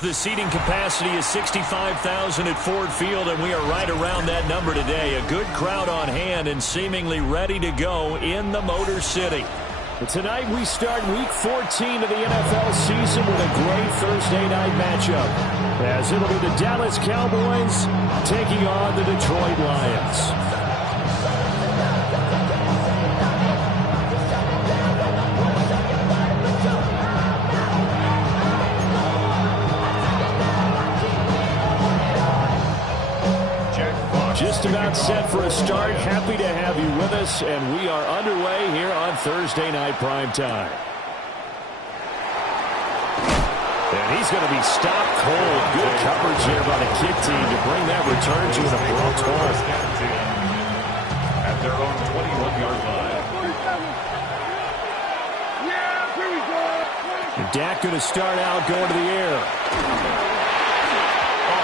The seating capacity is 65,000 at Ford Field, and we are right around that number today. A good crowd on hand and seemingly ready to go in the Motor City. Tonight we start Week 14 of the NFL season with a great Thursday night matchup, as it'll be the Dallas Cowboys taking on the Detroit Lions. Just about set for a start. Happy to have you with us, and we are underway here on Thursday Night Primetime. And he's going to be stopped cold. Good coverage here by the kick team to bring that return to an abrupt halt. At their own 21-yard line. Dak going to start out going to the air.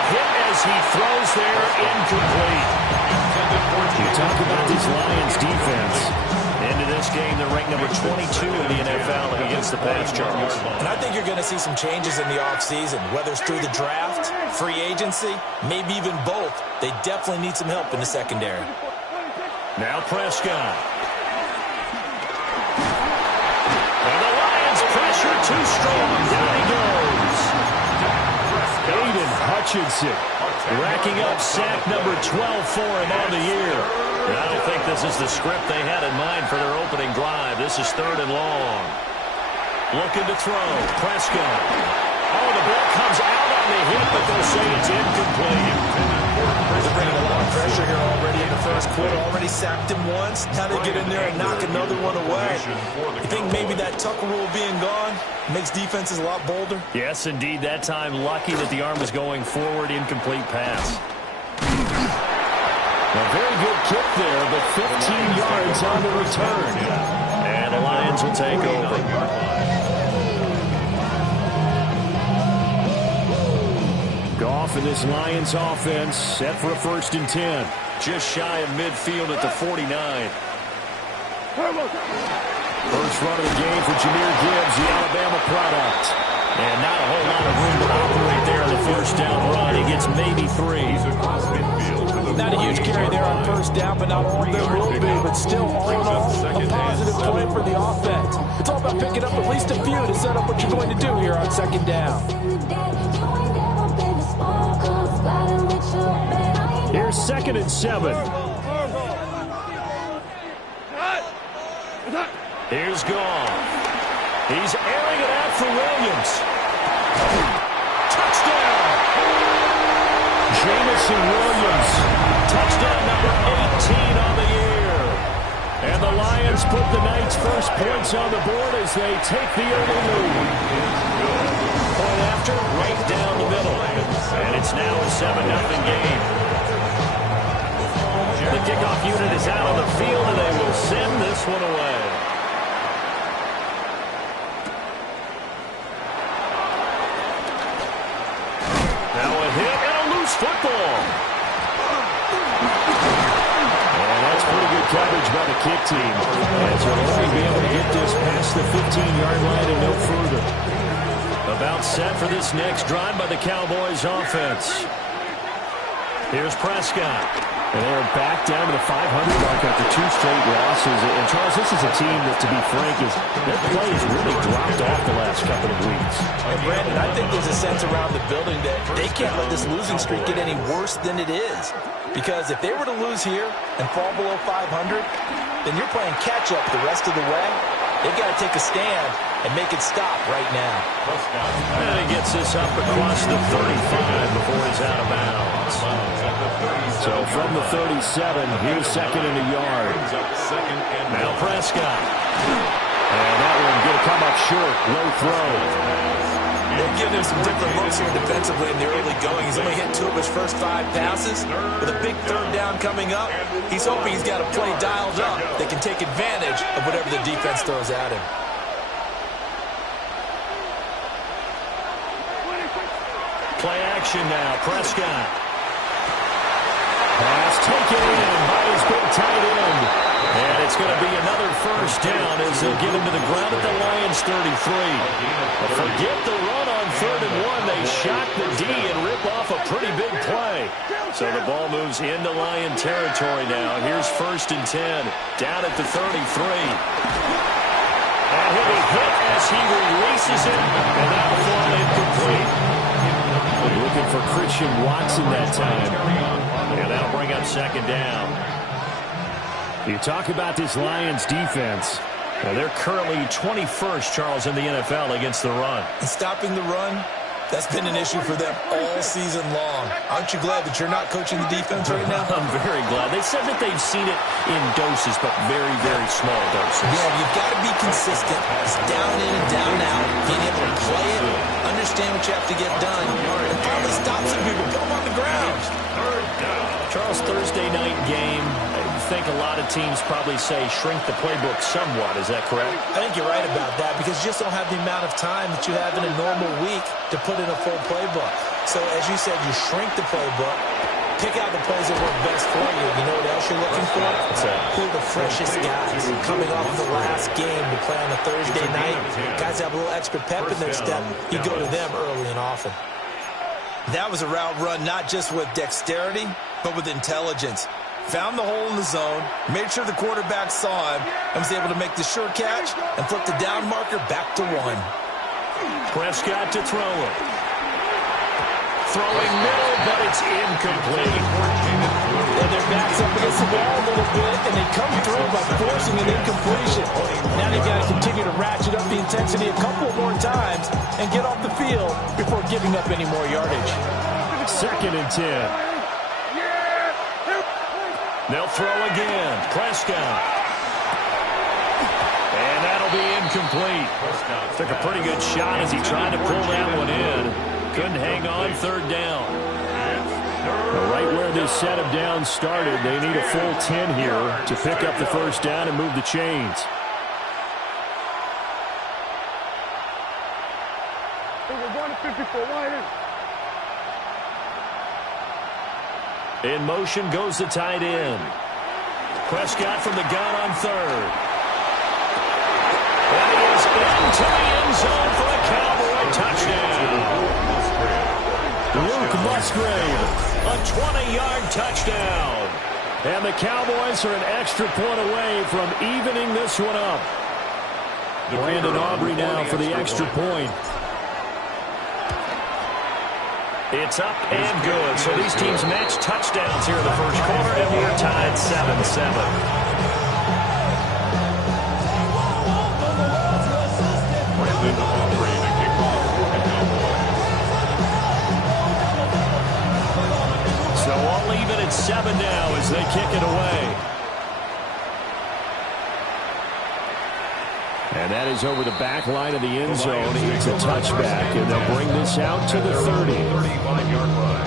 Hit as he throws there, incomplete. You talk about this Lions defense. Into this game, they're ranked number 22 in the NFL against the pass charge. And I think you're going to see some changes in the offseason, whether it's through the draft, free agency, maybe even both. They definitely need some help in the secondary. Now Prescott. And the Lions pressure too strong. Down he goes. Aiden Hutchinson racking up sack number 12 for him on the year. I don't think this is the script they had in mind for their opening drive. This is 3rd and long. Looking to throw. Prescott. Oh, the ball comes out on the hit, but they'll say it's incomplete. They're bringing a lot of pressure here already in the first quarter. Already sacked him once. Now they get in there and knock another one away. You think maybe that Tucker rule being gone makes defenses a lot bolder? Yes, indeed. That time, lucky that the arm was going forward. Incomplete pass. A very good kick there, but 15 yards on the return. And the Lions will take over. Goff and this Lions offense set for a 1st and 10. Just shy of midfield at the 49. First run of the game for Jahmyr Gibbs, the Alabama product. And not a whole lot of room to operate there in the first down run. He gets maybe 3. Not a huge carry there on first down, but not all of them will be. But still, all in all, a positive play for the offense. It's all about picking up at least a few to set up what you're going to do here on 2nd down. Here's 2nd and 7. Here's Goff. He's airing it out for Williams. Touchdown! Jameson Williams. Touchdown number 18 on the year. And the Lions put the Knights' first points on the board as they take the early lead. Point after, right down the middle. And it's now a 7-0 game. The kickoff unit is out on the field, and they will send this one away. Now a hit and a loose football. And that's pretty good coverage by the kick team, as they'll only be able to get this past the 15-yard line and no further. About set for this next drive by the Cowboys offense. Here's Prescott. And they're back down to the 500 mark after 2 straight losses. And Charles, this is a team that, to be frank, their play has really dropped off the last couple of weeks. And Brandon, I think there's a sense around the building that they can't let this losing streak get any worse than it is. Because if they were to lose here and fall below 500, then you're playing catch-up the rest of the way. They've got to take a stand and make it stop right now. And he gets this up across the 35 before he's out of bounds. So from the 37, here's 2nd and a yard. Now Prescott. And that one going to come up short. Low throw. They'll give him some different looks here defensively in the early going. He's only hit 2 of his first 5 passes. With a big 3rd down coming up, he's hoping he's got a play dialed up that can take advantage of whatever the defense throws at him. Play action now. Prescott. Pass taken in by his big tight end. And it's going to be another first down as they'll get him to the ground at the Lions 33. But forget the run on 3rd and 1. They shock the D and rip off a pretty big play. So the ball moves into Lion territory now. Here's 1st and 10. Down at the 33. And he'll be hit as he releases it. And that'll fall incomplete. Looking for Christian Watson that time. And that'll bring up 2nd down. You talk about this Lions defense. Well, they're currently 21st, Charles, in the NFL against the run. And stopping the run, that's been an issue for them all season long. Aren't you glad that you're not coaching the defense right now? I'm very glad. They said that they've seen it in doses, but very, very small doses. Yeah, you've got to be consistent. It's down in and down out. Being able to play it, understand what you have to get done, and finally stop some people. Put them on the ground. Charles, Thursday night game. I think a lot of teams probably say shrink the playbook somewhat. Is that correct? I think you're right about that because you just don't have the amount of time that you have in a normal week to put in a full playbook. So as you said, you shrink the playbook, pick out the plays that work best for you. You know what else you're looking for? What's that? Who are the freshest guys coming off the last game to play on a Thursday night? Guys have a little extra pep in their step. You go to them early and often. That was a route run not just with dexterity, but with intelligence. Found the hole in the zone, made sure the quarterback saw him, and was able to make the sure catch and flip the down marker back to 1. Prescott to throw it. Throwing middle, but it's incomplete. And their backs up against the wall a little bit, and they come through by forcing an incompletion. Now they've got to continue to ratchet up the intensity a couple more times and get off the field before giving up any more yardage. 2nd and 10. They'll throw again. Prescott. And that'll be incomplete. Took a pretty good shot as he tried to pull that one in. Couldn't hang on. 3rd down. Right where this set of downs started, they need a full 10 here to pick up the 1st down and move the chains. We're going to 54 wide. In motion goes the tight end. Prescott from the gun on 3rd. And he is into the end zone for a Cowboy touchdown. Luke Musgrave, a 20-yard touchdown. And the Cowboys are an extra point away from evening this one up. Brandon Aubrey now for the extra point. It's up and good. So these teams match touchdowns here in the first quarter, and we're tied 7-7. So all even at 7 now as they kick it away. And that is over the back line of the end zone. It's a touchback, and they'll bring this out to the 30. 35-yard line.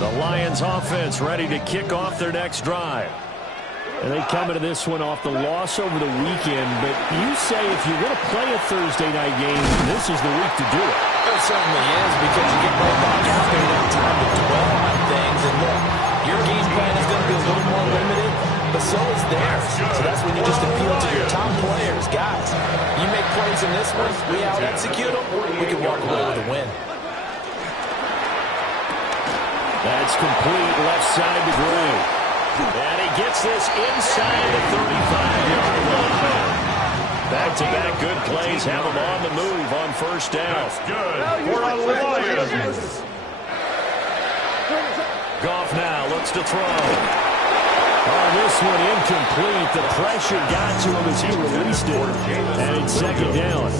The Lions offense ready to kick off their next drive. And they come into this one off the loss over the weekend. But you say if you're going to play a Thursday night game, this is the week to do it. It certainly is because you get right back out there. You have time to dwell on things. And look, your game plan is going to be a little more limited, but so is theirs. So that's when you just appeal to your top players. Guys, you make plays in this one, we out-execute them, we can walk away with a win. That's complete left side to Gray. And he gets this inside the 35-yard line. Back-to-back good plays have him on the move on 1st down. That's good for the Lions. Goff now looks to throw. Oh, this one incomplete. The pressure got to him as he released it. And it's 2nd down.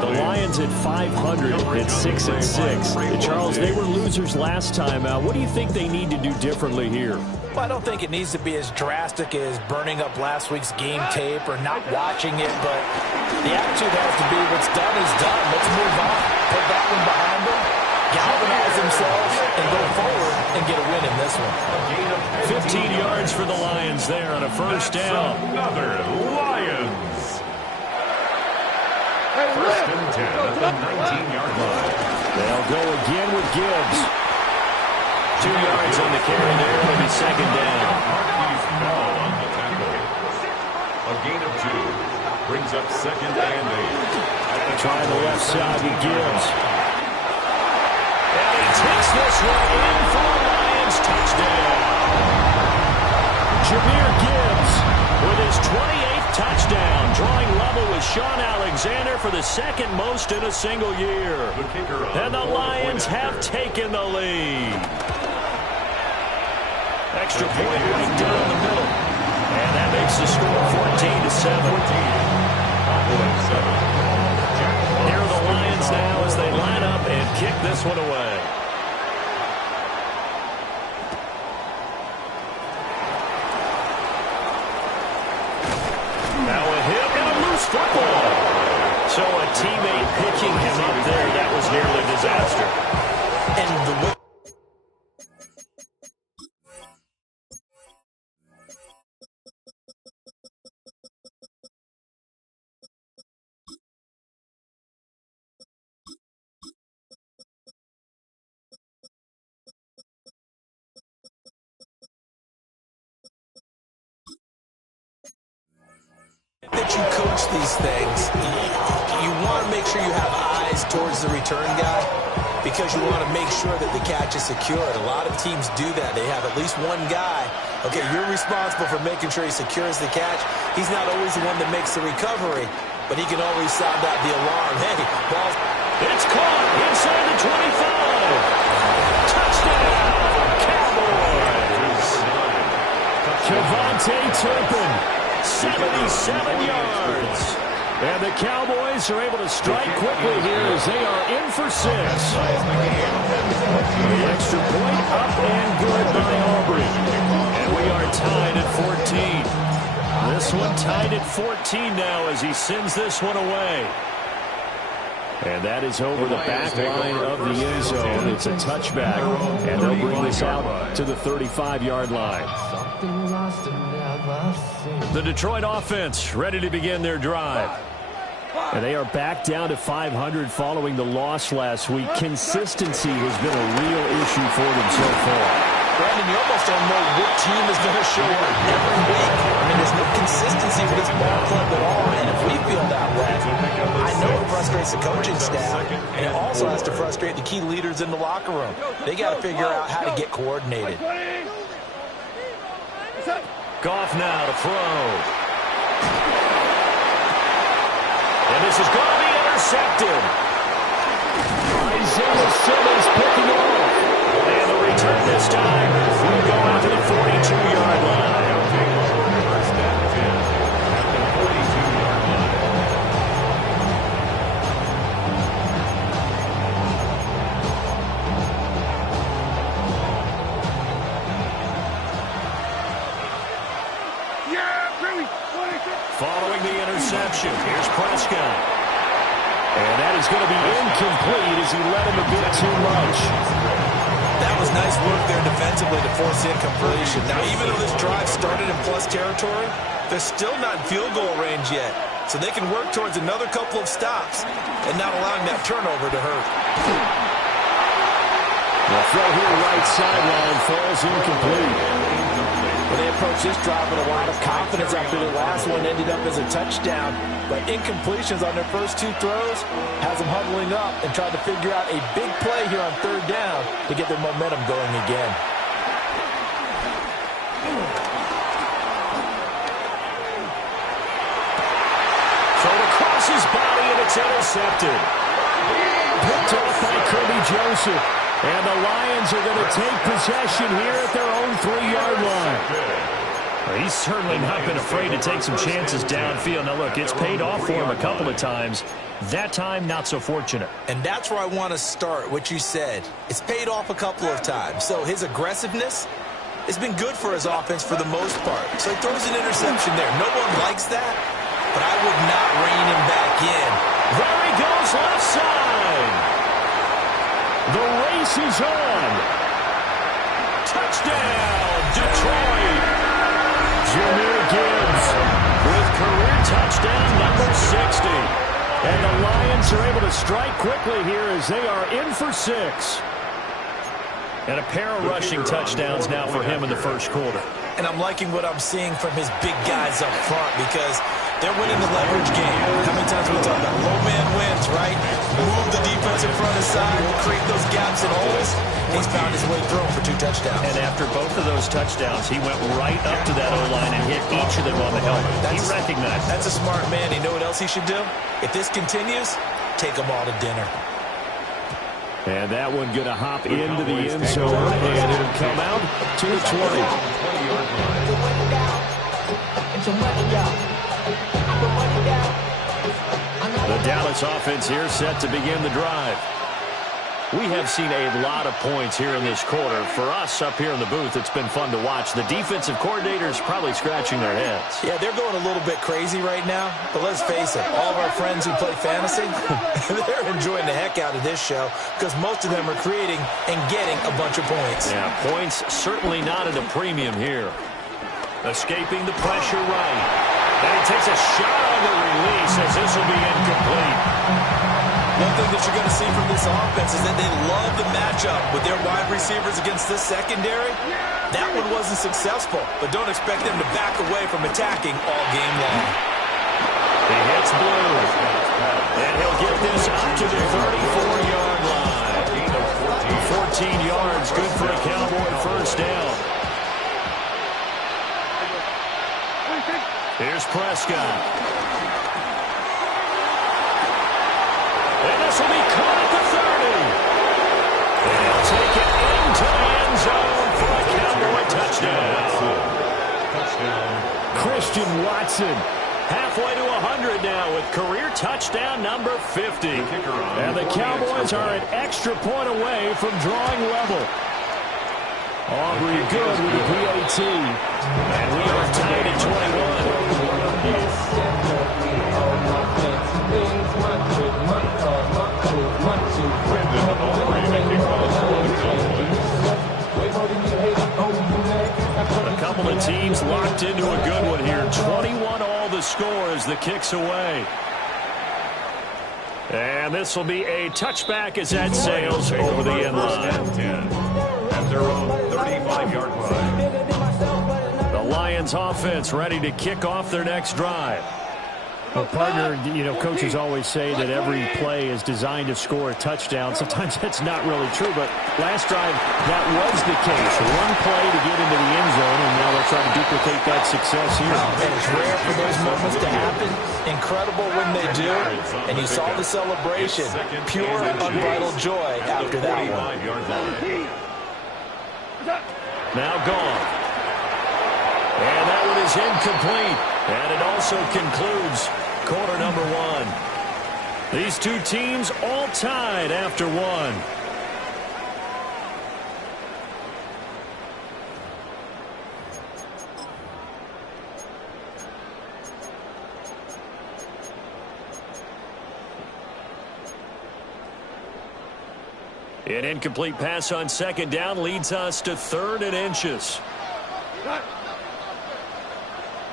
The Lions at 500 at 6-6. Charles, they were losers last time out. What do you think they need to do differently here? Well, I don't think it needs to be as drastic as burning up last week's game tape or not watching it, but the attitude has to be what's done is done. Let's move on. Put that one behind them, galvanize themselves, and go forward and get a win in this one. 15 yards for the Lions there on a 1st down. Another Lions. 1st and 10 at the 19-yard line. They'll go again with Gibbs. 2 yards on the carry there. It'll be 2nd up 2nd and 8. Trying the left side to Gibbs. And he takes this one in for a Lions touchdown. Jahmyr Gibbs with his 28th touchdown, drawing level with Shaun Alexander for the 2nd most in a single year. And the Lions have taken the lead. Extra point right down the middle. And that makes the score 14-7. Here are the Lions now as they line up and kick this one away. Now a hit and a loose football. So a teammate picking him up there, that was nearly a disaster. And the way that you coach these things, you want to make sure you have eyes towards the return guy because you want to make sure that the catch is secured. A lot of teams do that. They have at least one guy. Okay, you're responsible for making sure he secures the catch. He's not always the one that makes the recovery, but he can always sound out the alarm. Hey, ball. It's caught inside the 25. Touchdown, Cowboys. Kevontae Turpin, 77 yards. And the Cowboys are able to strike quickly here as they are in for 6. The extra point up and good by Aubrey. And we are tied at 14. This one tied at 14 now as he sends this one away. And that is over the back line of the end zone. It's a touchback, and they'll bring this out to the 35-yard line. The Detroit offense ready to begin their drive. And they are back down to 500 following the loss last week. Consistency has been a real issue for them so far. Brandon, you almost don't know what team is going to show up every week. I mean, there's no consistency for this ball club at all, and if we feel that way, I know it frustrates the coaching staff, and it also has to frustrate the key leaders in the locker room. They got to figure out how to get coordinated. Goff now to throw. And this is going to be intercepted. Isaiah Simmons picking off. And the return this time will go out to the 42-yard line. Following the interception, here's Prescott. And that is going to be incomplete as he led him a bit too much. That was nice work there defensively to force incompletion. Now, even though this drive started in plus territory, they're still not in field goal range yet. So they can work towards another couple of stops and not allowing that turnover to hurt. The throw here right sideline falls incomplete. When they approach this drive with a lot of confidence after the last one ended up as a touchdown. But incompletions on their first 2 throws has them huddling up and trying to figure out a big play here on 3rd down to get their momentum going again. Thrown across his body and it's intercepted. Picked off by Kirby Joseph. And the Lions are going to take possession here at their own 3-yard line. Well, he's certainly not been afraid to take some chances downfield. Now, look, it's paid off for him a couple of times. That time, not so fortunate. And that's where I want to start, what you said. It's paid off a couple of times. So his aggressiveness has been good for his offense for the most part. So he throws an interception there. No one likes that, but I would not rein him back in. There he goes, left side. The race is on. Touchdown, Detroit. Jahmyr Gibbs with career touchdown number 60. And the Lions are able to strike quickly here as they are in for 6. And a pair of rushing touchdowns now for him in the first quarter. And I'm liking what I'm seeing from his big guys up front because They're winning the leverage game. How many times we talk about low man wins, right? Move the defense in front aside, create those gaps and holes. He's found his way through for 2 touchdowns. And after both of those touchdowns, he went right up to that O-line and hit each of them on the helmet. He recognized. That's a smart man. You know what else he should do? If this continues, take them all to dinner. And that one going to hop into the end zone, and it'll come out to the 20. The Dallas offense here set to begin the drive. We have seen a lot of points here in this quarter. For us up here in the booth, it's been fun to watch. The defensive coordinators probably scratching their heads. Yeah, they're going a little bit crazy right now. But let's face it, all of our friends who play fantasy, they're enjoying the heck out of this show because most of them are creating and getting a bunch of points. Yeah, points certainly not at a premium here. Escaping the pressure right. And he takes a shot on the release as this will be incomplete. One thing that you're going to see from this offense is that they love the matchup with their wide receivers against this secondary. That one wasn't successful, but don't expect them to back away from attacking all game long. He hits blue, and he'll get this up to the 34-yard line. 14 yards, good for a Cowboy first down. Here's Prescott. And this will be caught at the 30. And he'll take it into the end zone for a Cowboy touchdown. Christian Watson halfway to 100 now with career touchdown number 50. And the Cowboys are an extra point away from drawing level. Aubrey good with the PAT. And we are tied at 21. A couple of teams locked into a good one here. 21 all the score as the kick's away. And this will be a touchback as that sails over the end line. At their own 35-yard line. The Lions offense ready to kick off their next drive. Well, partner, you know, coaches always say that every play is designed to score a touchdown. Sometimes that's not really true, but last drive, that was the case. One play to get into the end zone, and now they'll try to duplicate that success here. And it's rare for those moments to happen. Incredible when they do. And you saw the celebration. Pure, unbridled joy after that one. Now gone. And that one is incomplete. And it also concludes quarter number one. These two teams all tied after one. An incomplete pass on second down leads us to 3rd and inches.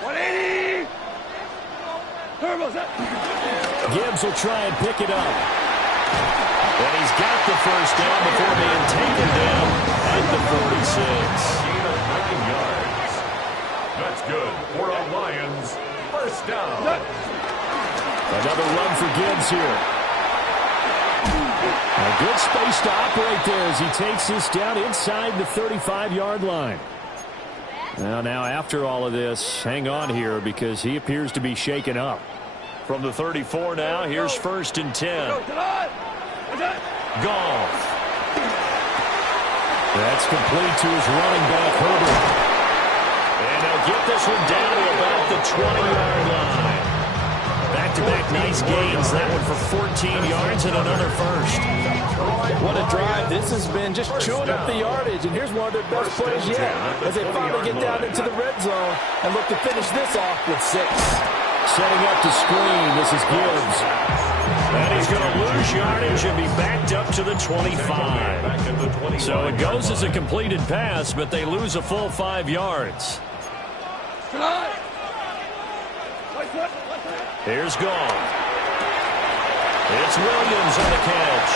180! Gibbs will try and pick it up. And he's got the first down before being taken down at the 46. Gain of 9 yards. That's good for our Lions. First down. Another run for Gibbs here. A good space to operate there as he takes this down inside the 35-yard line. Now, after all of this, hang on here because he appears to be shaken up. From the 34 now, here's 1st and 10. Goff. That's complete to his running back, Herbert. And they'll get this one down to about the 20-yard line. Back-to-back nice gains. That one for 14 yards and another first. What a drive. This has been just chewing up the yardage. And here's one of their best plays yet as they finally get down into the red zone and look to finish this off with 6. Setting up to screen. This is Gibbs. And he's going to lose yardage and be backed up to the 25. So it goes as a completed pass, but they lose a full 5 yards. Here's Goff. It's Williams on the catch.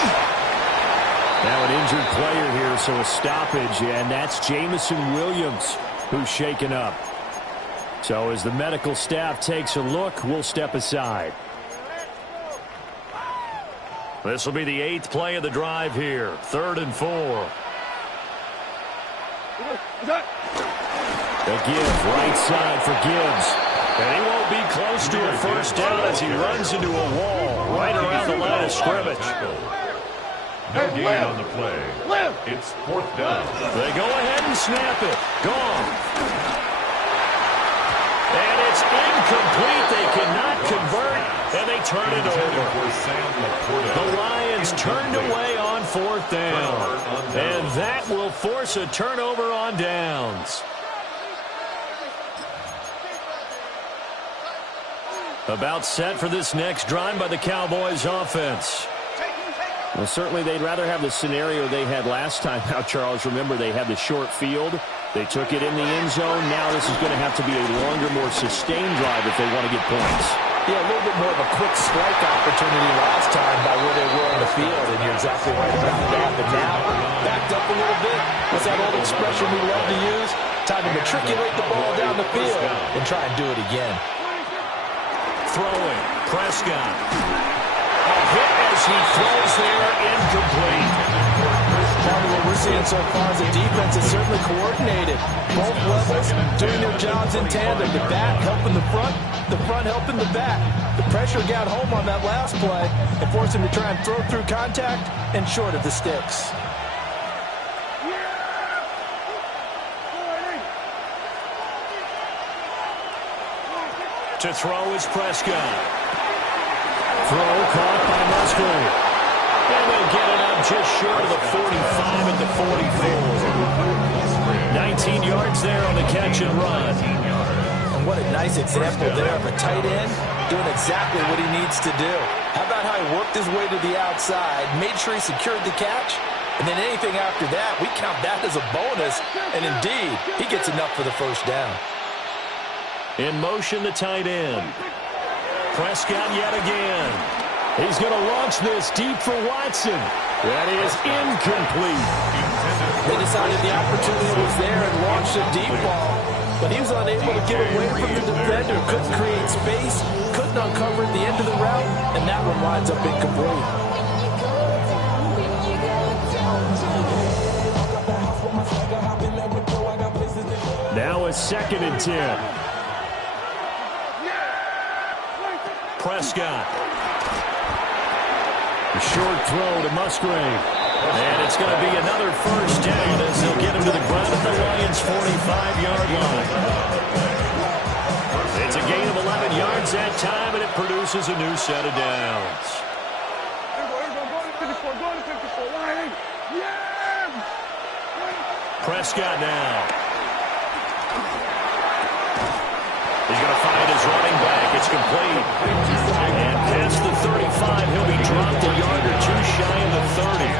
Now an injured player here, so a stoppage, and that's Jameson Williams who's shaken up. So as the medical staff takes a look, we'll step aside. This will be the 8th play of the drive here. 3rd and 4. The give, right side for Gibbs. And he won't be close to a first down as he runs into a wall right around the line of scrimmage. No gain on the play. It's 4th down. They go ahead and snap it. Gone. And it's incomplete. They cannot convert, and they turn it over. The Lions turned away on 4th down. And that will force a turnover on downs. About set for this next drive by the Cowboys offense. Well, certainly they'd rather have the scenario they had last time. Now, Charles, remember they had the short field. They took it in the end zone. Now this is going to have to be a longer, more sustained drive if they want to get points. Yeah, a little bit more of a quick strike opportunity last time by where they were on the field, and you're exactly right about that. But now, backed up a little bit. What's that old expression we love to use? Time to matriculate the ball down the field and try and do it again. Throwing, Prescott. A hit as he throws there, incomplete. What we're seeing so far is the defense is certainly coordinated. Both levels doing their jobs in tandem. The back helping the front helping the back. The pressure got home on that last play and forced him to try and throw through contact and short of the sticks. To throw is Prescott. Throw caught by Musgrave. And they'll get it up just short of the 45 at the 44. 19 yards there on the catch and run. And what a nice example there of a tight end doing exactly what he needs to do. How about how he worked his way to the outside, made sure he secured the catch, and then anything after that, we count that as a bonus. And indeed, he gets enough for the first down. In motion, the tight end. Prescott yet again. He's going to launch this deep for Watson. That is incomplete. They decided the opportunity was there and launched a deep ball, but he was unable to get away from the defender, couldn't create space, couldn't uncover at the end of the route, and that one winds up incomplete. Now a 2nd and 10. Prescott. A short throw to Musgrave. And it's going to be another first down as they'll get him to the ground at the Lions' 45-yard line. It's a gain of 11 yards that time, and it produces a new set of downs. Prescott now. He's going to find his running back. It's complete. And past the 35, he'll be dropped a yard or two shy of the 30.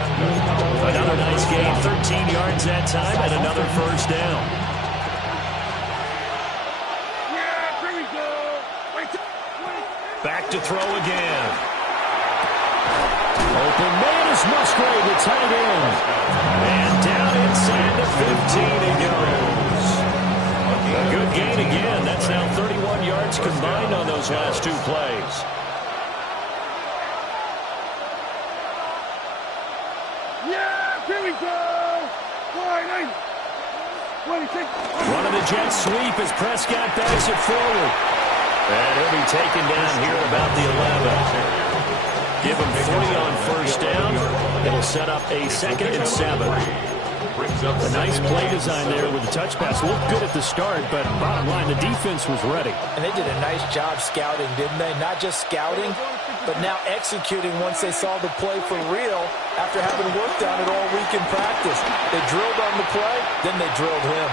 Another nice gain, 13 yards that time, and another first down. Back to throw again. Open man is Musgrave, the tight end. And down inside the 15 he goes. A good gain again. That's now 31 yards combined on those last 2 plays. Here we go. Running the jet sweep as Prescott backs it forward. And he'll be taken down here at about the 11. Give him 40 on first down. It'll set up a 2nd and 7. A nice play design there with the touch pass. Looked good at the start, but bottom line, the defense was ready. And they did a nice job scouting, didn't they? Not just scouting, but now executing once they saw the play for real after having worked on it all week in practice. They drilled on the play, then they drilled him.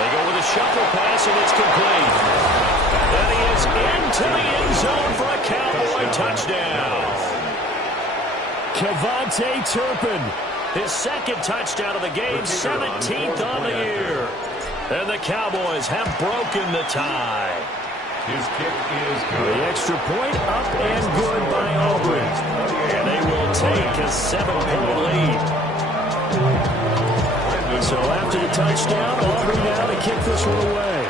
They go with a shuffle pass, and it's complete. And he is into the end zone for a Cowboy touchdown. KaVontae Turpin. His 2nd touchdown of the game, 17th on the year. And the Cowboys have broken the tie. His kick is good. The extra point up and good by Aubrey. And they will take a 7-point lead. So after the touchdown, Aubrey now to kick this one away.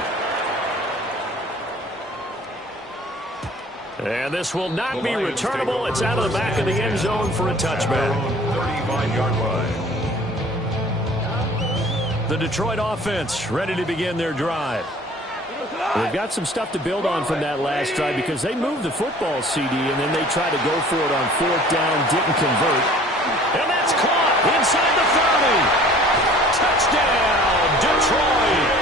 And this will not be returnable. It's out of the back of the end zone for a touchback. 35-yard line. The Detroit offense ready to begin their drive. They've got some stuff to build on from that last drive because they moved the football, CD, and then they tried to go for it on fourth down, didn't convert. And that's caught inside the 30. Touchdown, Detroit.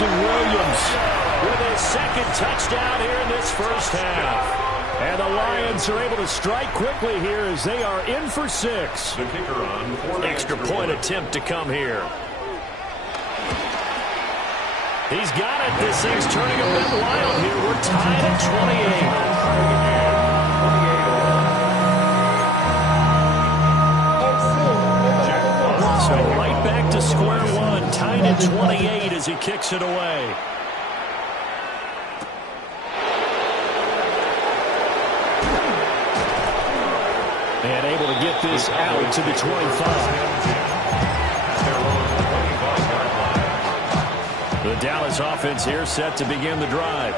Williams with his second touchdown here in this first half. And the Lions are able to strike quickly here as they are in for 6. The kicker on for the extra point attempt to come here. He's got it. This thing's turning a bit wild here. We're tied at 28. So right back to square one, tied at 28 as he kicks it away. And able to get this out to the 25. The Dallas offense here set to begin the drive.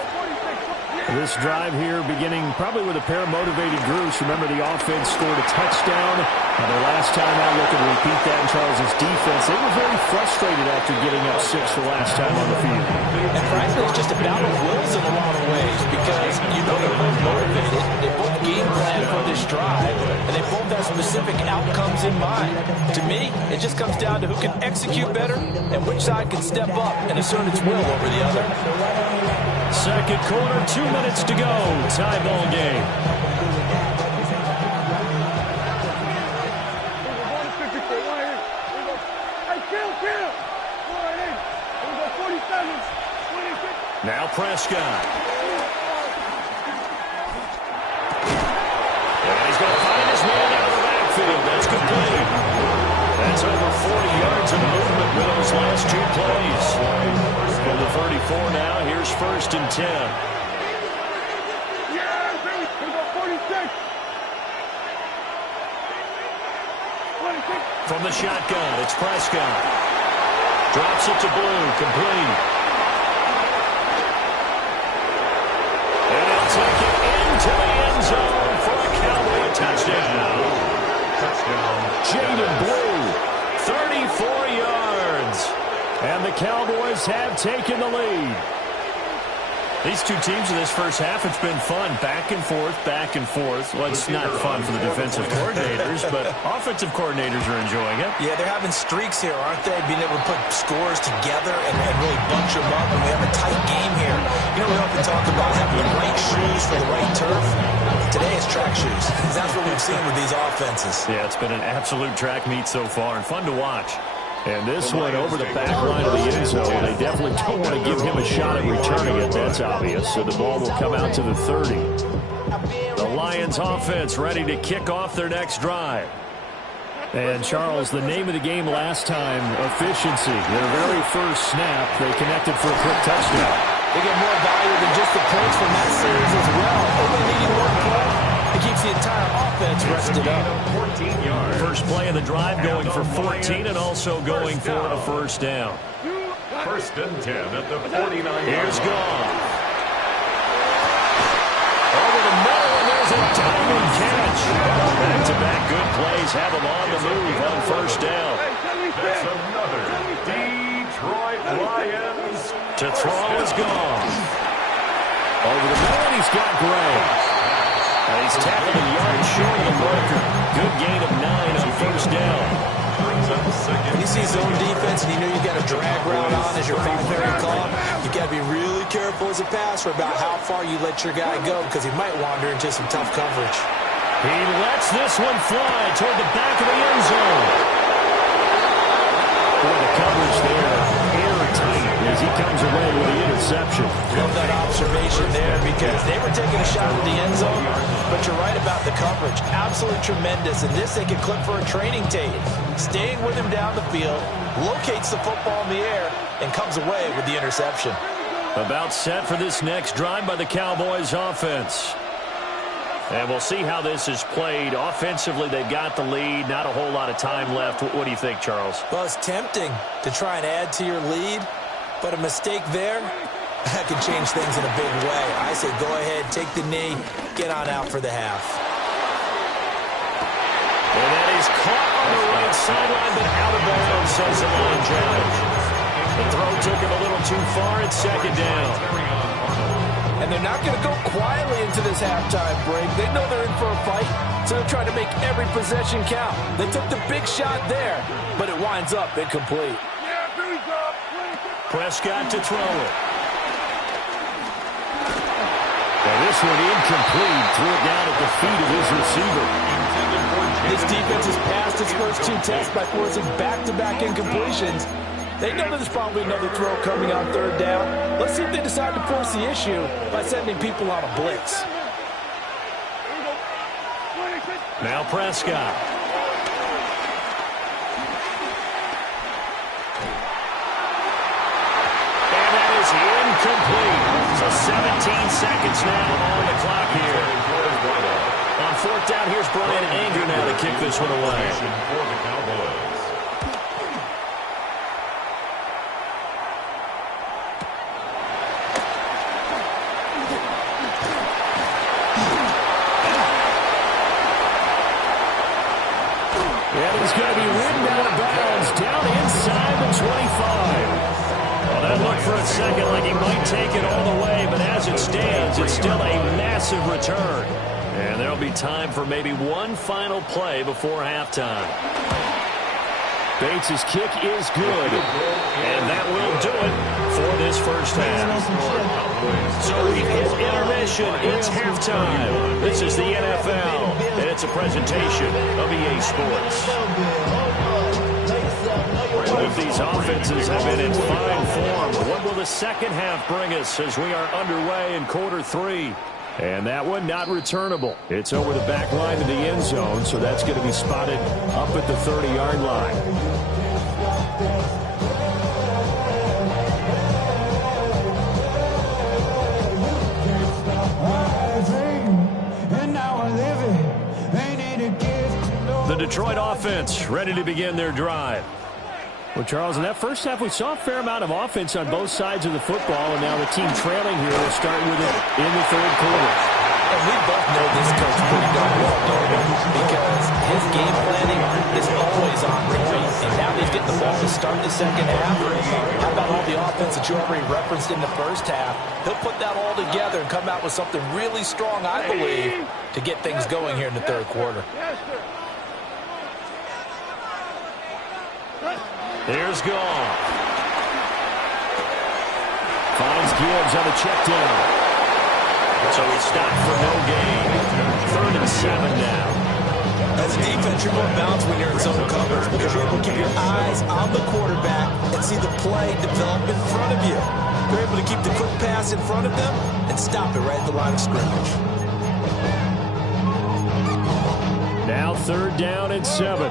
This drive here beginning probably with a pair of motivated groups. Remember, the offense scored a touchdown. The last time out, looking to repeat that in Charles' defense. They were very frustrated after getting up 6 the last time on the field. And frankly, it's just a battle of wills in a lot of ways because you know they're both motivated. They both game plan for this drive, and they both have specific outcomes in mind. To me, it just comes down to who can execute better and which side can step up and assert its will over the other. Second quarter, 2 minutes to go. Tie ball game. Now Prescott. And he's going to find his man out of the backfield. That's complete. That's over 40 yards of movement with those last 2 plays. From the 34 now, here's 1st and 10. From the shotgun, it's Prescott. Drops it to Blue, complete. And he'll take it into the end zone for a Cowboy touchdown. Jaden Blue, 34 yards. And the Cowboys have taken the lead. These two teams in this first half, it's been fun. Back and forth, back and forth. Well, it's not fun for the defensive coordinators, but offensive coordinators are enjoying it. Yeah, they're having streaks here, aren't they? Being able to put scores together and really bunch them up, and we have a tight game here. You know, we often talk about having the right shoes for the right turf. Today it's track shoes. That's what we've seen with these offenses. Yeah, it's been an absolute track meet so far and fun to watch. And this one over the back line of the end zone. They definitely don't want to give him a shot at returning it. That's obvious. So the ball will come out to the 30. The Lions offense ready to kick off their next drive. And, Charles, the name of the game last time, efficiency. Their very first snap, they connected for a quick touchdown. They get more value than just the points from that series as well. Only needing one play, it keeps the entire offense rested up. 14 yards. First play of the drive going for 14 and also going for a first down. 1st and 10 at the 49. Here's Goff. Over the middle, and there's a diving catch. Back-to-back good plays have him on the move on first down. That's another Detroit Lions. To throw is Goff. Over the middle, and he's got Gray. He's tackled a yard short of the marker. Good gain of 9 on first down. When you see zone defense and you know you got a drag route on as your primary call, you got to be really careful as a passer about how far you let your guy go because he might wander into some tough coverage. He lets this one fly toward the back of the end zone. Boy, the coverage there, airtight. as he comes away with the interception. Love that observation there because they were taking a shot at the end zone, but you're right about the coverage. Absolutely tremendous, and this they could clip for a training tape. Staying with him down the field, locates the football in the air, and comes away with the interception. About set for this next drive by the Cowboys offense. And we'll see how this is played. Offensively, they've got the lead. Not a whole lot of time left. What do you think, Charles? Well, it's tempting to try and add to your lead, but a mistake there, that could change things in a big way. I say go ahead, take the knee, get on out for the half. And that is caught on the right sideline, but out of bounds, says the line judge. The throw took him a little too far. It's second down. And they're not going to go quietly into this halftime break. They know they're in for a fight, so they're trying to make every possession count. They took the big shot there, but it winds up incomplete. Prescott to throw it. And this one incomplete. Threw it down at the feet of his receiver. This defense has passed its first two tests by forcing back-to-back incompletions. They know there's probably another throw coming on third down. Let's see if they decide to force the issue by sending people on a blitz. Now Prescott. And that is incomplete. So 17 seconds now on the clock here. On fourth down, here's Brian Anger now to kick this one away. For the Cowboys. He's going to be ridden out of bounds down inside the 25. Well, that looked for a second like he might take it all the way, but as it stands, it's still a massive return. And there'll be time for maybe one final play before halftime. Bates' kick is good. And that will do it for this first half. So we've hit intermission. It's halftime. This is the NFL, and it's a presentation of EA Sports. Both these offenses have been in fine form. What will the second half bring us as we are underway in quarter three? And that one not returnable. It's over the back line of the end zone, so that's going to be spotted up at the 30-yard line. The Detroit offense ready to begin their drive. Well, Charles, in that first half, we saw a fair amount of offense on both sides of the football, and now the team trailing here will start with it in the third quarter. And we both know this coach pretty darn well, don't we? Because his game planning is always on point, and now he's getting the ball to start the second half. How about all the offense that you already referenced in the first half? He'll put that all together and come out with something really strong, I believe, to get things going here in the third quarter. There's Goff. Finds Gibbs on a check down. So he stopped for no gain. 3rd and 7 now. As a defense, you're more balanced when you're in zone coverage because you're able to keep your eyes on the quarterback and see the play develop in front of you. You're able to keep the quick pass in front of them and stop it right at the line of scrimmage. Now 3rd down and 7.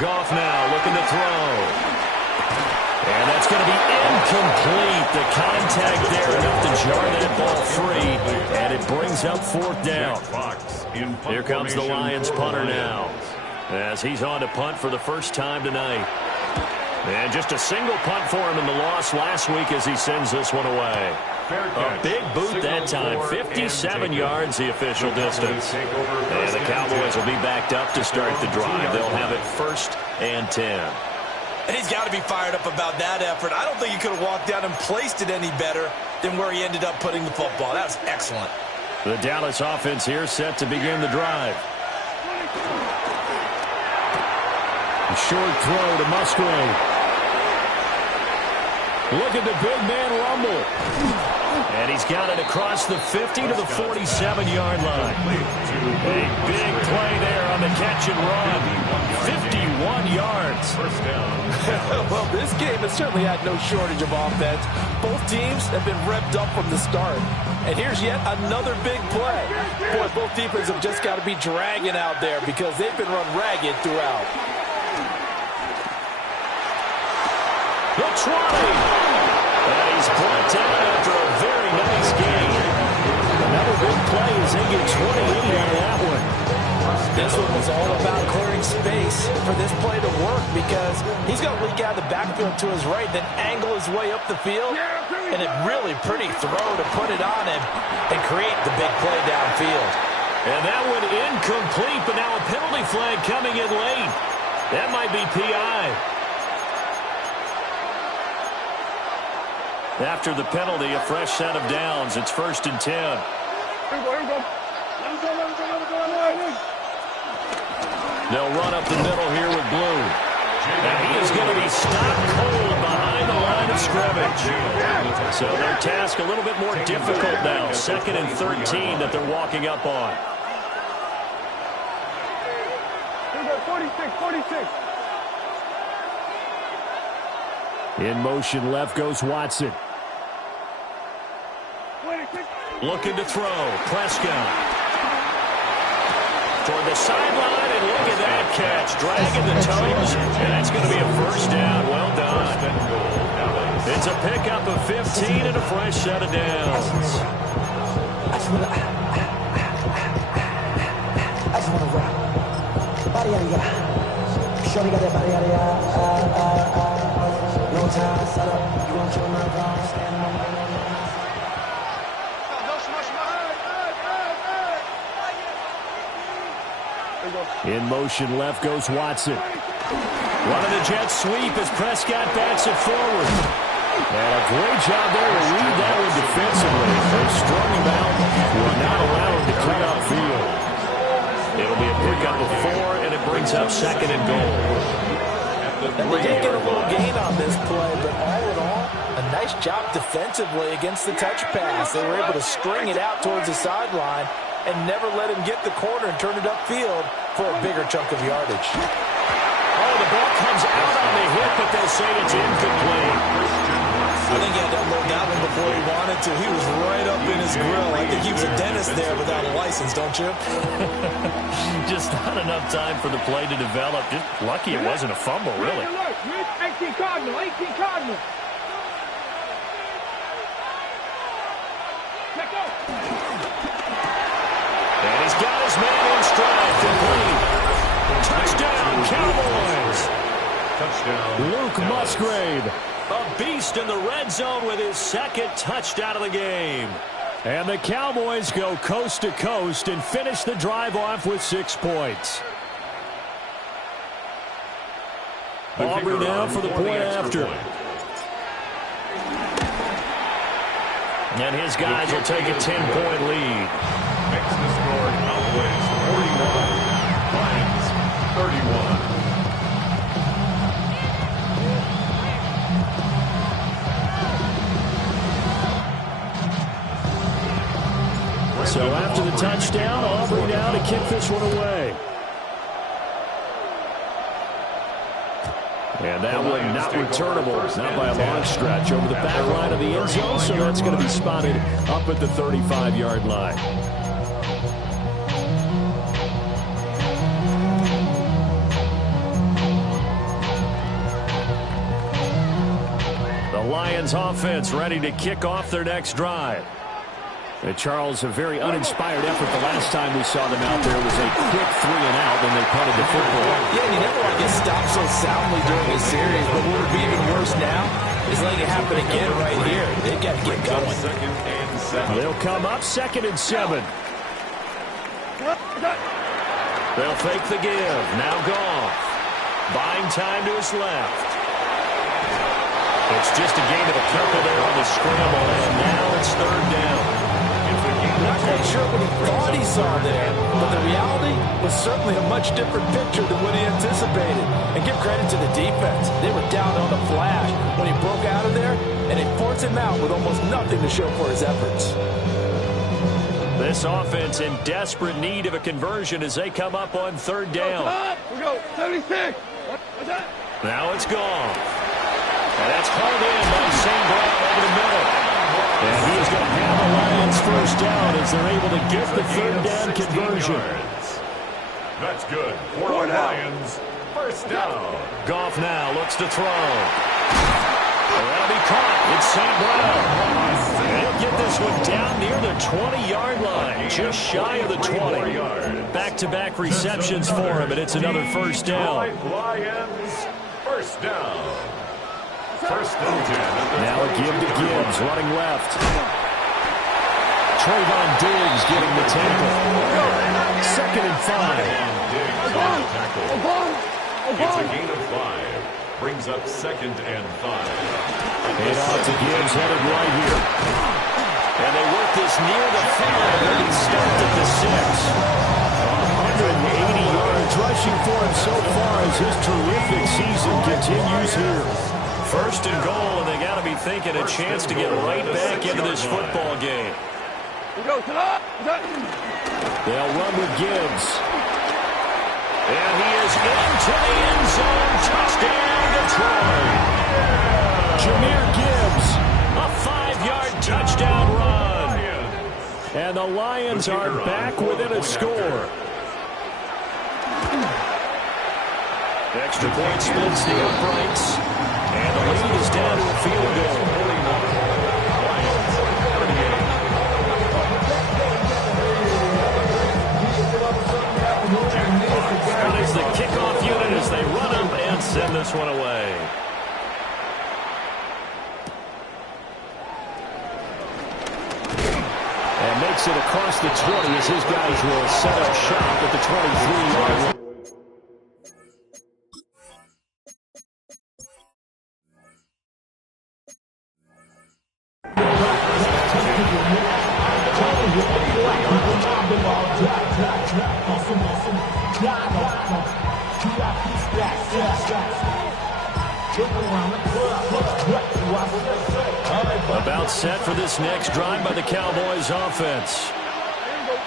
Goff now looking to throw. And that's going to be incomplete. The contact there enough to jar that ball free. And it brings up 4th down. Here comes the Lions punter now, as he's on to punt for the first time tonight. And just a single punt for him in the loss last week as he sends this one away. A big boot that time, 57 yards the official distance. And the Cowboys will be backed up to start the drive. They'll have it 1st and 10. And he's got to be fired up about that effort. I don't think he could have walked down and placed it any better than where he ended up putting the football. That was excellent. The Dallas offense here set to begin the drive. A short throw to Musgrave. Look at the big man rumble. And he's got it across the 50 to the 47-yard line. A big play there on the catch and run. 51 yards. Well, this game has certainly had no shortage of offense. Both teams have been revved up from the start. And here's yet another big play. Boy, both defenses have just got to be dragging out there because they've been run ragged throughout. The 20. And he's brought down after a very nice game. Another big play as they get 28 on that one. This one was all about clearing space for this play to work because he's going to leak out the backfield to his right, then angle his way up the field, and a really pretty throw to put it on him and create the big play downfield. And that one incomplete, but now a penalty flag coming in late. That might be PI. After the penalty, a fresh set of downs. It's 1st and 10. Here we go, here we go. Let him go. They'll run up the middle here with Blue. And he is going to be stopped cold behind the line of scrimmage. So their task a little bit more difficult now. 2nd and 13 that they're walking up on. Here we go, 46, 46. In motion left goes Watson. 26. Looking to throw. Prescott. Toward the sideline, and look at that catch. Dragging the toes, and that's going to be a 1st down. Well done. It's a pickup of 15 and a fresh set of downs. I just want to rock. Body, Shorty got that body, no time, set up. You won't kill my vibe. Stand on my In motion left goes Watson. Running the jet sweep as Prescott backs it forward. And a great job there to read that one defensively. They strung him out. Will not allow him to cut upfield. It'll be a pickup of 4, and it brings up 2nd and goal. They did get a little gain on this play, but all in all, a nice job defensively against the touch pass. They were able to string it out towards the sideline and never let him get the corner and turn it upfield for a bigger chunk of yardage. Oh, the ball comes out on the hit, but they'll say it's incomplete. I think he had to unload that one before he wanted to. He was right up in his grill. I think he was a dentist there without a license, don't you? Just not enough time for the play to develop. Just lucky it wasn't a fumble, really. 18 Cardinal, 18 Cardinal. Check out. And he's got his man in stride. Complete. Touchdown, Cowboys. Touchdown. Luke Musgrave. A beast in the red zone with his 2nd touchdown of the game. And the Cowboys go coast to coast and finish the drive off with 6 points. Aubrey now for the point after. And his guys will take a 10-point lead. Makes the score Cowboys 41, Lions 31. So after the touchdown, Aubrey now to kick this one away. And that one not returnable, not by a long stretch, over the back line of the end zone, so that's going to be spotted up at the 35-yard line. The Lions offense ready to kick off their next drive. And Charles, a very uninspired effort the last time we saw them out there was a quick 3-and-out when they punted the football. Yeah, you never want to get stopped so soundly during a series, but what would be even worse now is letting it happen again right here. They've got to get going. 2nd and 7. They'll come up 2nd and 7. They'll fake the give. Now Goff. Buying time to his left. It's just a gain of a couple there on the scramble, and now it's 3rd down. Not quite sure what he thought he saw there, but the reality was certainly a much different picture than what he anticipated. And give credit to the defense. They were down on the flash when he broke out of there, and it forced him out with almost nothing to show for his efforts. This offense in desperate need of a conversion as they come up on 3rd down. We go, 76. What's that? Now it's gone. And that's hauled in by St. Brown over the middle. And he is going to have the Lions first down as they're able to get the third down conversion. That's good for the Lions. First down. Goff now looks to throw. That'll be caught. It's St. Brown. And he'll get this one down near the 20-yard line, just shy of the 20. Back-to-back receptions for him, and it's another first down. Lions, first down. First and 10. Now a give to Gibbs, running left. Trayvon Diggs getting the tackle. Second and 5. It's a gain of 5. Brings up second and 5. Head off to Gibbs, headed right here. And they work this near the 5, and he stopped at the 6. 180 yards rushing for him so far as his terrific season continues here. First and goal, and they got to be thinking a chance to get right back into this football game. They'll run with Gibbs. And he is into the end zone. Touchdown, Detroit. Jahmyr Gibbs, a 5-yard touchdown run. And the Lions are back within a score. Extra point splits the uprights. And the lead is down to a field goal. That is the kickoff unit as they run up and send this one away. And makes it across the 20 as his guys will set up shop at the 23-yard line. About set for this next drive by the Cowboys offense.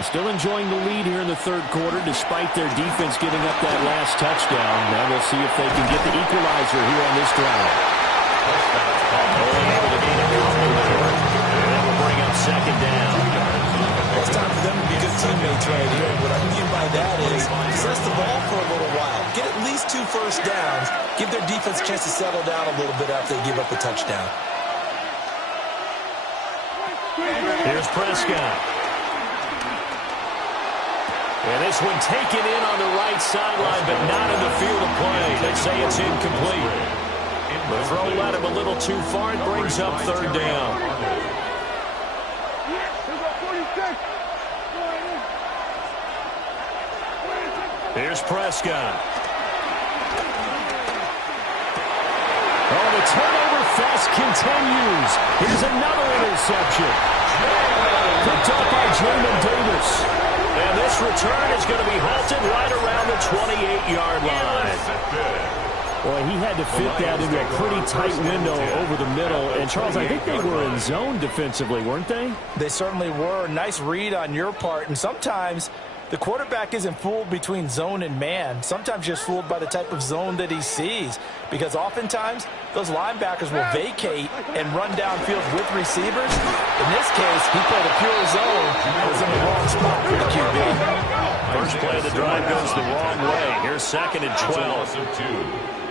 Still enjoying the lead here in the third quarter despite their defense giving up that last touchdown. Now we'll see if they can get the equalizer here on this drive. Only able to gain a couple there. And that will bring up second down. It's time for them to be good teammates right here. What I mean by that is possess the ball for a little while. Get at least 2 first downs. Give their defense a chance to settle down a little bit after they give up the touchdown. Here's Prescott. And this one taken in on the right sideline, but not in the field of play. They say it's incomplete. The throw led him a little too far. It brings up third down. Here's Prescott. Oh, the turnover fest continues. Here's another interception. Picked up by Jamin Davis. And this return is going to be halted right around the 28-yard line. Boy, he had to fit that into a pretty tight window over the middle. And, Charles, I think they were in zone defensively, weren't they? They certainly were. Nice read on your part. And sometimes the quarterback isn't fooled between zone and man. Sometimes just fooled by the type of zone that he sees. Because oftentimes, those linebackers will vacate and run downfield with receivers. In this case, he played a pure zone and was in the wrong spot for the QB. First play of the drive goes the wrong way. Here's second and 12.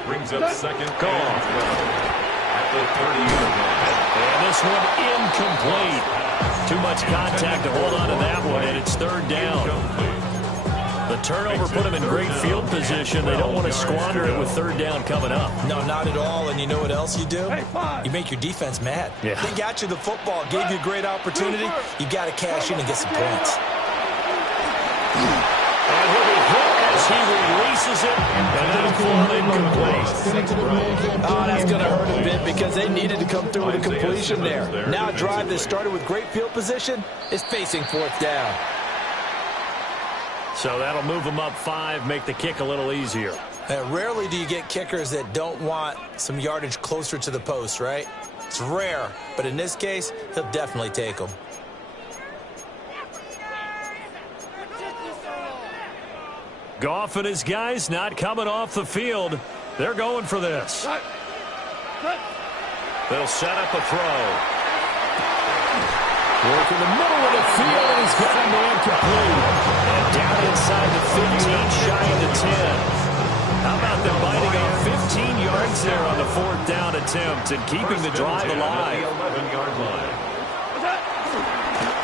Brings up second Goal. At the 30-yard line. And this one incomplete. Too much contact to hold on to that one, and it's third down. The turnover put them in great field position. They don't want to squander it with third down coming up. No, not at all. And you know what else you do? You make your defense mad. Yeah. They got you the football, gave you a great opportunity. You got to cash in and get some points. And he'll be hit as he releases it, and that'll fall incomplete. Oh, that's going to hurt a bit because they needed to come through with a completion there. Now a drive that started with great field position is facing fourth down. So that'll move them up 5, make the kick a little easier. Rarely do you get kickers that don't want some yardage closer to the post, right? It's rare, but in this case, he'll definitely take them. Goff and his guys not coming off the field. They're going for this. They'll set up a throw. Work in the middle of the field, and he's got a man complete. And down inside the 15, shy of the 10. How about them biting off 15 yards there on the 4th down attempt and keeping the drive alive? 11-yard line.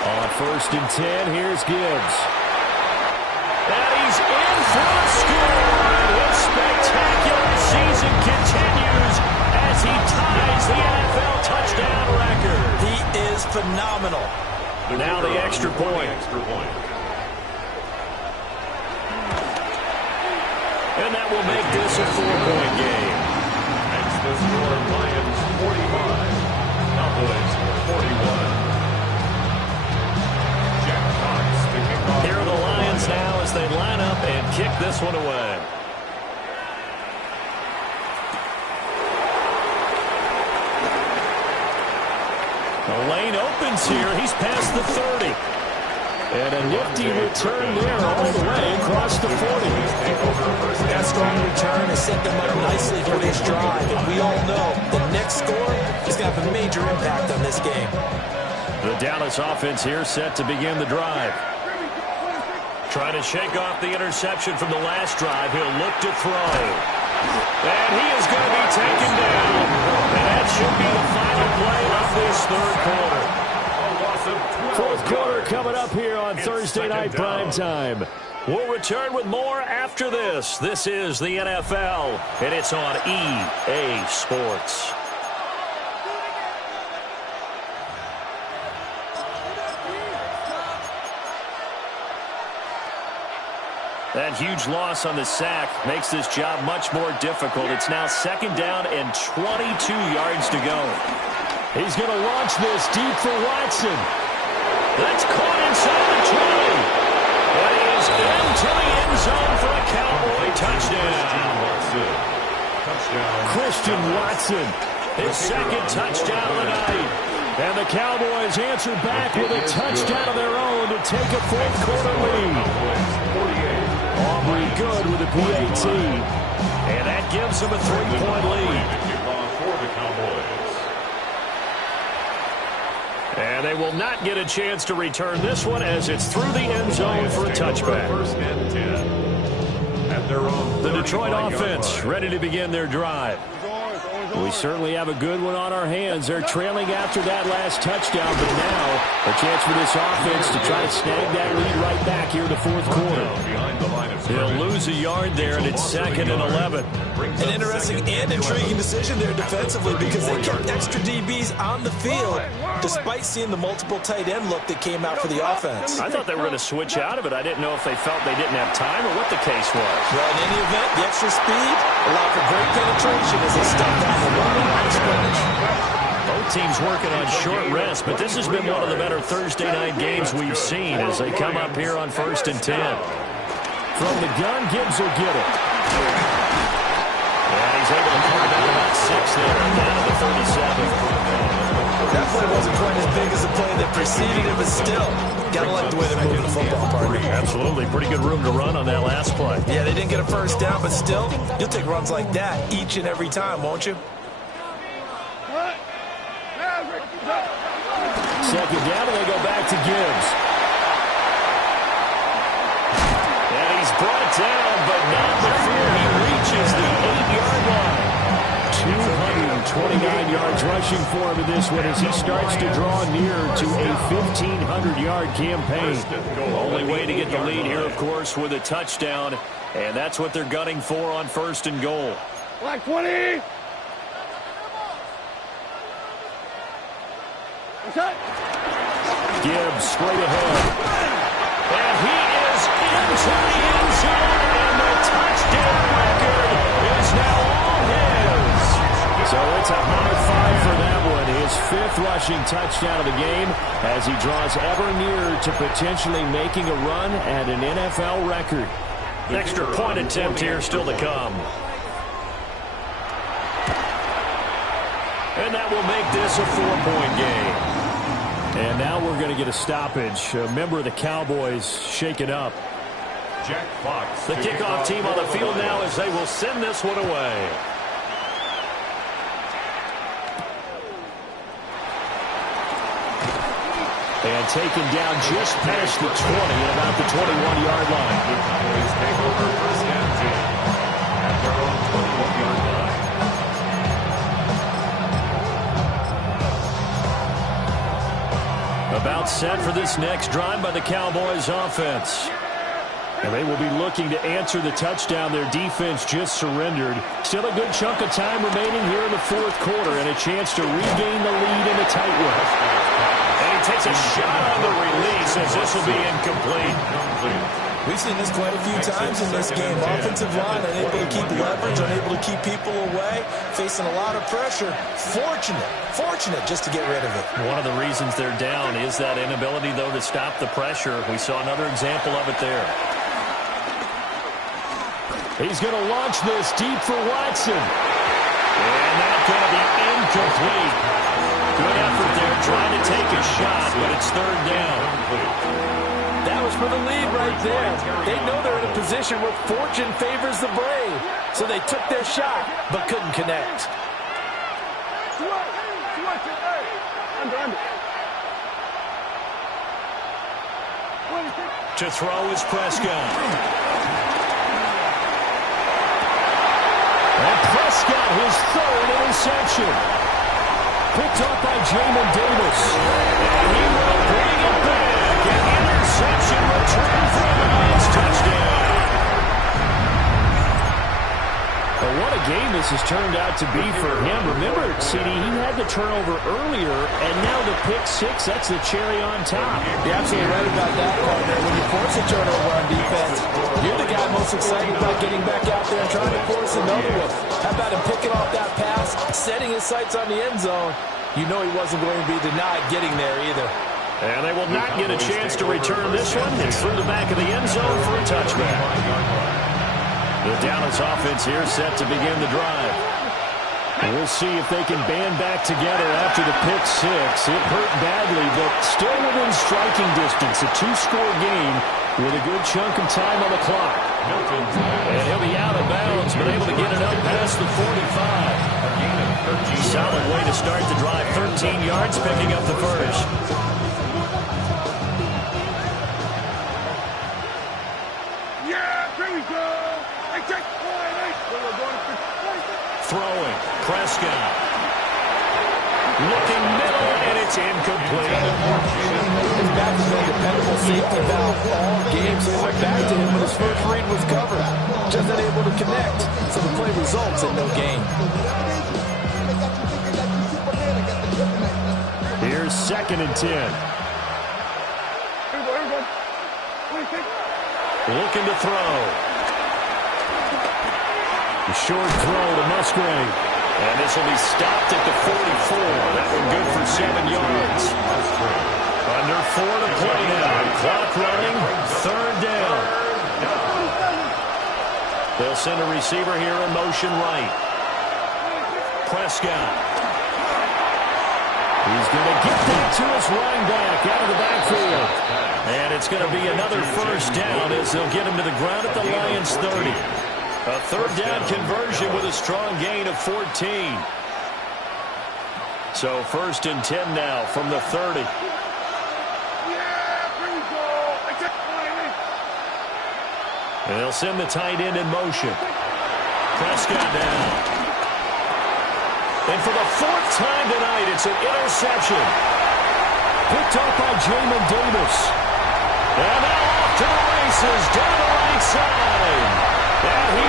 On 1st and 10, here's Gibbs. And he's in for a score. And his spectacular season continues as he ties the NFL touchdown record. He is phenomenal. Now the extra point. And that will make this a 4-point game. That's the score. Lions 45. Cowboys 41. Jack Cox to kick off. Here are the Lions now as they line up and kick this one away. The lane opens here. He's past the 30. And a nifty return there all the way across the 40. That strong return has set them up nicely for this drive. And we all know the next score is going to have a major impact on this game. The Dallas offense here set to begin the drive. Trying to shake off the interception from the last drive. He'll look to throw. And he is going to be taken down. And that should be the final play of this 3rd quarter. 4th quarter coming up here on Thursday Night Primetime. We'll return with more after this. This is the NFL, and it's on EA Sports. That huge loss on the sack makes this job much more difficult. It's now 2nd down and 22 yards to go. He's going to launch this deep for Watson. That's caught inside the 20. But he is into the end zone for a Cowboy touchdown. Christian Watson. His 2nd touchdown of the night. And the Cowboys answer back with a touchdown of their own to take a 4th quarter lead. Aubrey good with a PAT. And that gives him a 3-point lead. For the Cowboys. And they will not get a chance to return this one as it's through the end zone for a touchback. 1st and 10. At their own The Detroit 35-yard offense line. ready to begin their drive. We certainly have a good one on our hands. They're trailing after that last touchdown, but now a chance for this offense to try to snag that lead right back here in the 4th quarter. Behind the line of They'll lose a yard there, and it's 2nd and 11. An interesting and intriguing decision there defensively because they kept extra DBs on the field despite seeing the multiple tight end look that came out for the offense. I thought they were going to switch out of it. I didn't know if they felt they didn't have time or what the case was. Well, in any event, the extra speed allowed for great penetration as they stepped down the line of scrimmage. Both teams working on short rest, but this has been one of the better Thursday night games we've seen as they come up here on 1st and 10. From the gun, Gibbs will get it. And he's able to carry down about 6 there, down to the 37. That play wasn't quite as big as the play that preceded it, but still, gotta like the way they're moving the football, partner. Absolutely. Pretty good room to run on that last play. Yeah, they didn't get a 1st down, but still, you'll take runs like that each and every time, won't you? 2nd down, and they go back to Gibbs. And he's brought down, but not before he reaches the 8-yard line. 229 yards rushing for him in this one as he starts to draw near to a 1,500-yard campaign. Only way to get the lead here, of course, with a touchdown, and that's what they're gunning for on 1st and goal. Black 20. Gibbs straight ahead. And he is into the end zone, and the touchdown record is now all his. So it's a high five for that one. His 5th rushing touchdown of the game as he draws ever nearer to potentially making a run at an NFL record. Extra point attempt here still to come. And that will make this a 4-point game. And now we're going to get a stoppage. A member of the Cowboys shaken up. Jack Fox. The kickoff team on the field now as they will send this one away. And taken down just past the 20 at about the 21-yard line. The Cowboys take over first and 10 at their own 21-yard line. About set for this next drive by the Cowboys offense. And they will be looking to answer the touchdown their defense just surrendered. Still a good chunk of time remaining here in the fourth quarter and a chance to regain the lead in a tight one. And he takes a shot on the release as this will be incomplete. We've seen this quite a few times in this game. Offensive line unable to keep leverage, unable to keep people away, facing a lot of pressure. Fortunate just to get rid of it. One of the reasons they're down is that inability, though, to stop the pressure. We saw another example of it there. He's going to launch this deep for Watson. And that's going to be incomplete. Good effort there trying to take a shot, but it's third down. That was for the lead right there. They know they're in a position where fortune favors the brave. So they took their shot, but couldn't connect. To throw is Prescott. And Prescott, his third interception. Picked up by Jamin Davis. And he will bring it back. An interception return for the Lions touchdown. Well, what a game this has turned out to be for him. Remember, CD, he had the turnover earlier, and now the pick six, that's the cherry on top. You're absolutely right about that, partner. When you force a turnover on defense, you're the guy most excited about getting back out there and trying to force another one. How about him picking off that pass, setting his sights on the end zone? You know he wasn't going to be denied getting there either. And they will not get a chance to return this one. It's through the back of the end zone for a touchback. The Dallas offense here set to begin the drive. We'll see if they can band back together after the pick six. It hurt badly, but still within striking distance. A two-score game with a good chunk of time on the clock. And he'll be out of bounds, but able to get it up past the 45. Solid way to start the drive. 13 yards, picking up the first. Throwing, Prescott. Looking middle, and it's incomplete. His back has been a dependable safety valve all game, so he went back to him when his first read was covered. Just unable to connect, so the play results in no gain. Here's 2nd and 10. Looking to throw. A short throw to Musgrave. And this will be stopped at the 44. That one good for 7 yards. Under 4 to play now. Clock running. Third down. They'll send a receiver here in motion right. Prescott. He's going to get that to his running back out of the backfield. And it's going to be another first down as they'll get him to the ground at the Lions 30. A third down conversion with a strong gain of 14. So 1st and 10 now from the 30. And they'll send the tight end in motion. Prescott down. And for the 4th time tonight, it's an interception. Picked up by Jamin Davis. And now off to the races down the right side. And he